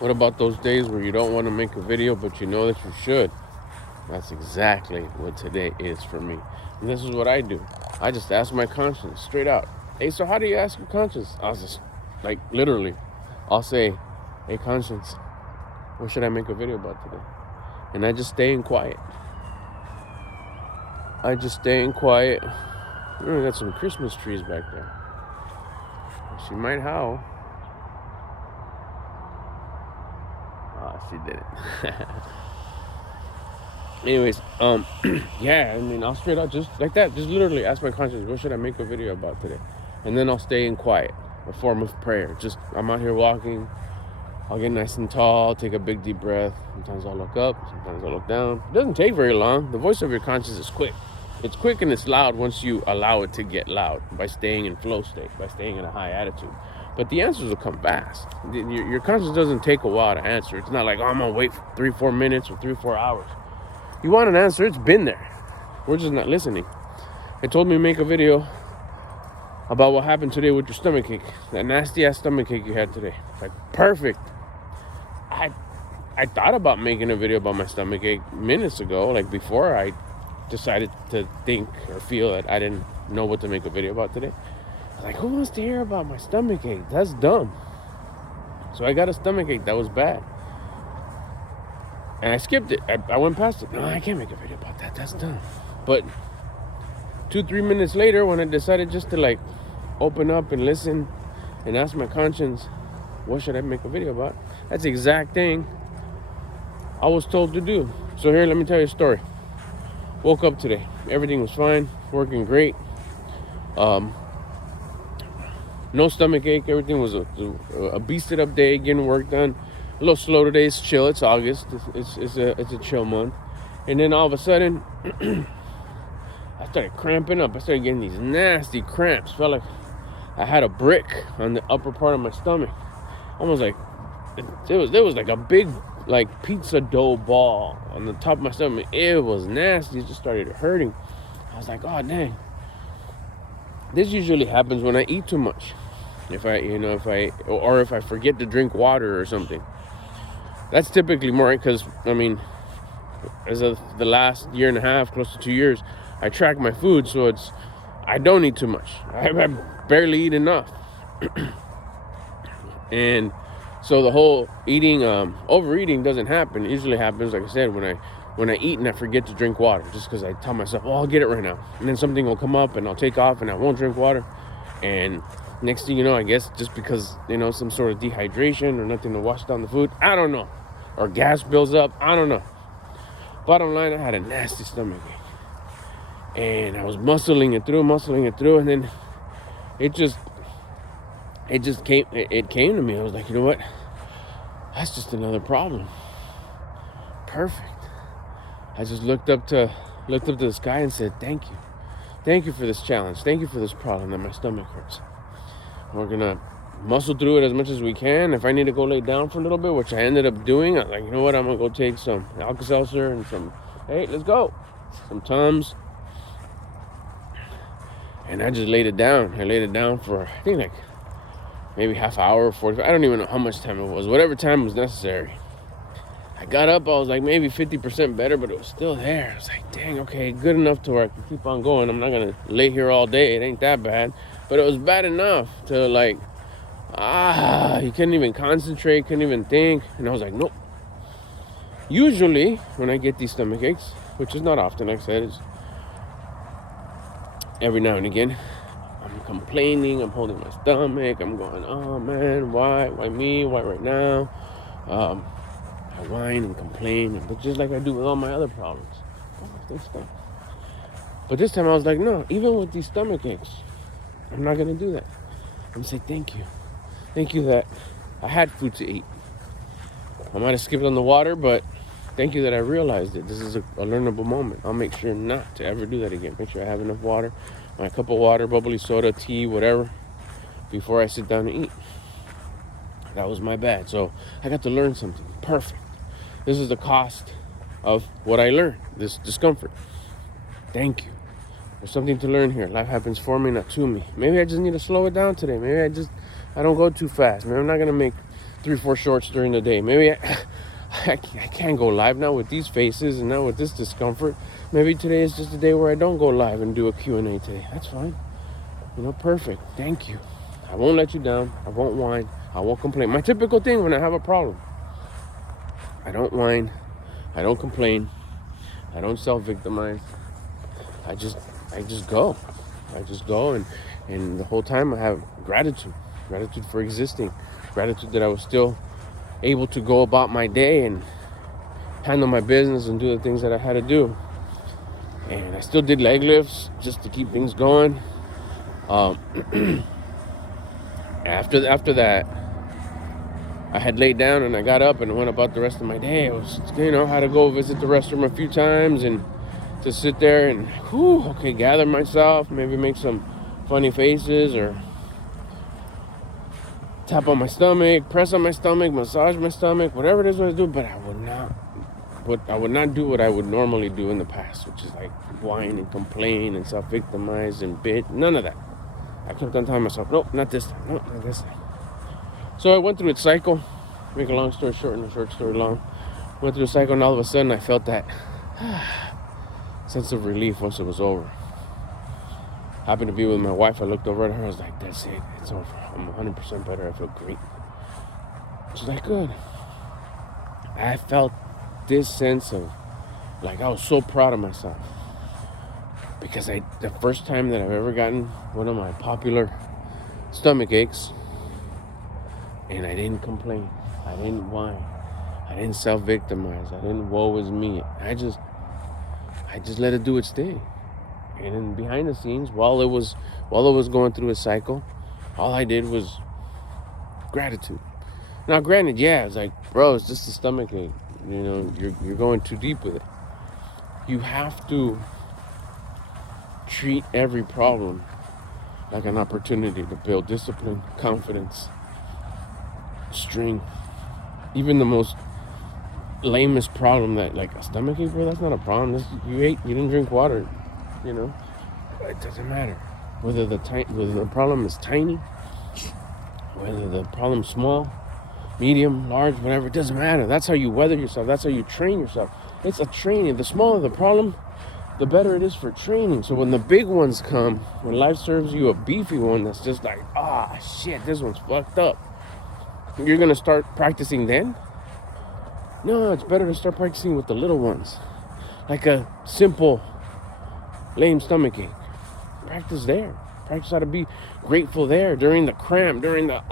What about those days where you don't want to make a video, but you know that you should? That's exactly what today is for me. And this is what I do. I just ask my conscience straight out. Hey, so how do you ask your conscience? I was just, like, literally, I'll say, hey, conscience, what should I make a video about today? And I just stay in quiet. I just stay in quiet. We got some Christmas trees back there. She might howl. Oh, she didn't. Anyways, yeah, I mean, I'll straight out just like that, just literally ask my conscience, what should I make a video about today? And then I'll stay in quiet, a form of prayer. Just, I'm out here walking, I'll get nice and tall, take a big deep breath. Sometimes I'll look up, sometimes I'll look down. It doesn't take very long. The voice of your conscience is quick. It's quick and it's loud once you allow it to get loud by staying in flow state, by staying in a high attitude. But the answers will come fast. Your conscience doesn't take a while to answer. It's not like, oh, I'm gonna wait for 3-4 minutes or 3-4 hours. You want an answer, it's been there. We're just not listening. It told me to make a video about what happened today with your stomach ache. That nasty ass stomach ache you had today. Like, perfect. I thought about making a video about my stomach ache minutes ago, like before I decided to think or feel that I didn't know what to make a video about today. I was like, who wants to hear about my stomach ache? That's dumb. So I got a stomach ache that was bad. And I skipped it. I went past it. No, I can't make a video about that. That's dumb. But 2-3 minutes later, when I decided just to like open up and listen and ask my conscience, what should I make a video about? That's the exact thing I was told to do. So here, let me tell you a story. Woke up today. Everything was fine. Working great. No stomach ache. Everything was a beasted up day. Getting work done. A little slow today. It's chill. It's August. It's a chill month. And then all of a sudden, I started cramping up. I started getting these nasty cramps. Felt like I had a brick on the upper part of my stomach. Almost like there was like a big like pizza dough ball on the top of my stomach. It was nasty. It just started hurting. I was like, oh dang. This usually happens when I eat too much. If I forget to drink water or something. That's typically more, because I mean, as of the last year and a half, close to 2 years, I track my food, so I don't eat too much. I barely eat enough. And so the whole eating, overeating doesn't happen. It usually happens, like I said, when I eat and I forget to drink water, just because I tell myself, oh, I'll get it right now. And then something will come up and I'll take off and I won't drink water. And next thing you know, I guess just because, some sort of dehydration or nothing to wash down the food, I don't know. Or gas builds up, I don't know. Bottom line, I had a nasty stomach ache. And I was muscling it through, and then it came to me. I was like, you know what? That's just another problem. Perfect. I just looked up to the sky and said, thank you. Thank you for this challenge. Thank you for this problem that my stomach hurts. We're gonna muscle through it as much as we can. If I need to go lay down for a little bit, which I ended up doing, I'm like, you know what? I'm gonna go take some Alka-Seltzer and hey, let's go. Some Tums. And I just laid it down. I laid it down for, I think, like maybe half hour, 45. I don't even know how much time it was. Whatever time was necessary. I got up. I was like maybe 50% better, but it was still there. I was like, dang, okay, good enough to where I can keep on going. I'm not going to lay here all day. It ain't that bad. But it was bad enough to like, you couldn't even concentrate, couldn't even think. And I was like, nope. Usually, when I get these stomach aches, which is not often, like I said, it's every now and again, I'm complaining, I'm holding my stomach, I'm going, oh man, why me, why right now? I whine and complain, but just like I do with all my other problems. But this time I was like, no, even with these stomach aches, I'm not gonna do that. I'm gonna say thank you. Thank you that I had food to eat. I might have skipped on the water, but thank you that I realized it. This is a learnable moment. I'll make sure not to ever do that again. Make sure I have enough water, my cup of water, bubbly soda, tea, whatever, before I sit down and eat. That was my bad. So I got to learn something. Perfect. This is the cost of what I learned, this discomfort. Thank you. There's something to learn here. Life happens for me, not to me. Maybe I just need to slow it down today. Maybe I don't go too fast. Maybe I'm not going to make 3-4 shorts during the day. Maybe I can't go live now with these faces and now with this discomfort. Maybe today is just a day where I don't go live and do a Q&A today. That's fine. Perfect. Thank you. I won't let you down. I won't whine. I won't complain. My typical thing when I have a problem. I don't whine. I don't complain. I don't self-victimize. I just go. I just go, and the whole time I have gratitude. Gratitude for existing. Gratitude that I was still able to go about my day and handle my business and do the things that I had to do. And I still did leg lifts just to keep things going. After that, I had laid down and I got up and went about the rest of my day. I was, had to go visit the restroom a few times and to sit there and, gather myself, maybe make some funny faces or tap on my stomach, press on my stomach, massage my stomach, whatever it is I do. But I would not do what I would normally do in the past, which is like whine and complain and self-victimize and none of that. I kept on telling myself, nope, not this time, nope, not this time. So I went through its cycle, make a long story short and a short story long. Went through the cycle and all of a sudden I felt that sense of relief once it was over. Happened to be with my wife. I looked over at her. I was like, that's it. It's over. I'm 100% better. I feel great. She's like, good. I felt this sense of, like, I was so proud of myself. Because the first time that I've ever gotten one of my popular stomach aches, and I didn't complain. I didn't whine. I didn't self-victimize. I didn't woe is me. I just let it do its thing. And then behind the scenes, while it was going through a cycle, all I did was gratitude. Now, granted, it's like, bro, it's just a stomach ache. You're going too deep with it. You have to treat every problem like an opportunity to build discipline, confidence, strength. Even the most lamest problem, that like a stomach ache, bro, that's not a problem. You didn't drink water. It doesn't matter whether the problem is tiny, whether the problem's small, medium, large, whatever. It doesn't matter. That's how you weather yourself. That's how you train yourself. It's a training. The smaller the problem, the better it is for training. So when the big ones come, when life serves you a beefy one that's just like, shit, this one's fucked up, you're gonna start practicing then? No, it's better to start practicing with the little ones, like a simple lame stomach ache. Practice there. Practice how to be grateful there during the cramp, during the,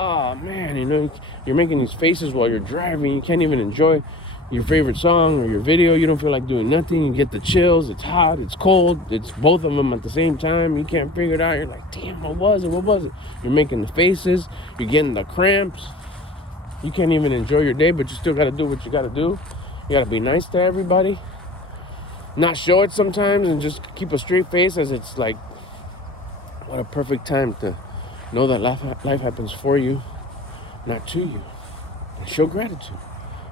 you're making these faces while you're driving. You can't even enjoy your favorite song or your video. You don't feel like doing nothing. You get the chills. It's hot. It's cold. It's both of them at the same time. You can't figure it out. You're like, damn, what was it? You're making the faces. You're getting the cramps. You can't even enjoy your day, but you still got to do what you got to do. You got to be nice to everybody. Not show it sometimes and just keep a straight face, as it's like, what a perfect time to know that life happens for you, not to you. And show gratitude.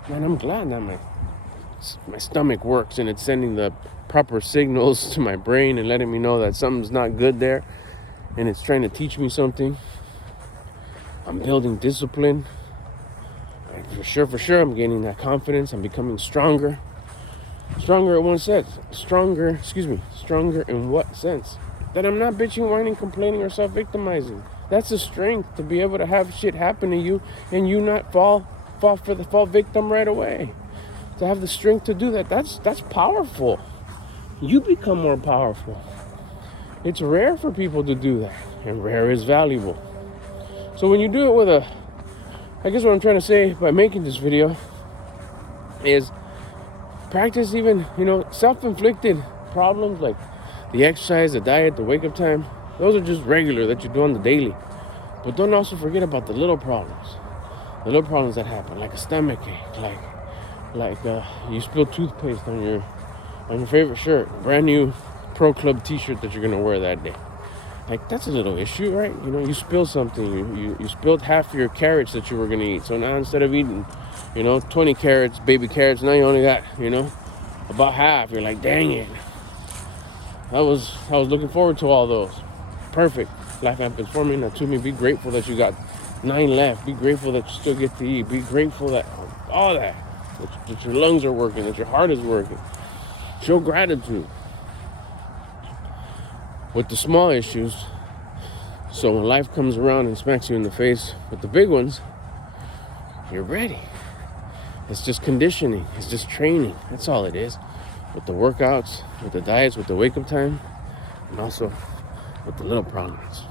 Man, I'm glad that my stomach works and it's sending the proper signals to my brain and letting me know that something's not good there and it's trying to teach me something. I'm building discipline. And for sure, I'm gaining that confidence. I'm becoming stronger. Stronger in what sense? Stronger in what sense? That I'm not bitching, whining, complaining, or self-victimizing. That's a strength, to be able to have shit happen to you and you not fall victim right away. To have the strength to do that, that's powerful. You become more powerful. It's rare for people to do that, and rare is valuable. So when you do it I guess what I'm trying to say by making this video is practice even, self-inflicted problems like the exercise, the diet, the wake-up time. Those are just regular that you do on the daily. But don't also forget about the little problems. The little problems that happen, like a stomach ache, like you spilled toothpaste on your favorite shirt, brand new Pro Club t-shirt that you're going to wear that day. Like, that's a little issue, right? You spilled something. You spilled half your carrots that you were going to eat. So now instead of eating, 20 carrots, baby carrots, now you only got, about half. You're like, dang it. I was looking forward to all those. Perfect. Life happens for me, not to me. Be grateful that you got 9 left. Be grateful that you still get to eat. Be grateful that all that your lungs are working, that your heart is working. Show gratitude with the small issues. So when life comes around and smacks you in the face with the big ones, you're ready. It's just conditioning. It's just training. That's all it is. With the workouts, with the diets, with the wake-up time, and also with the little problems.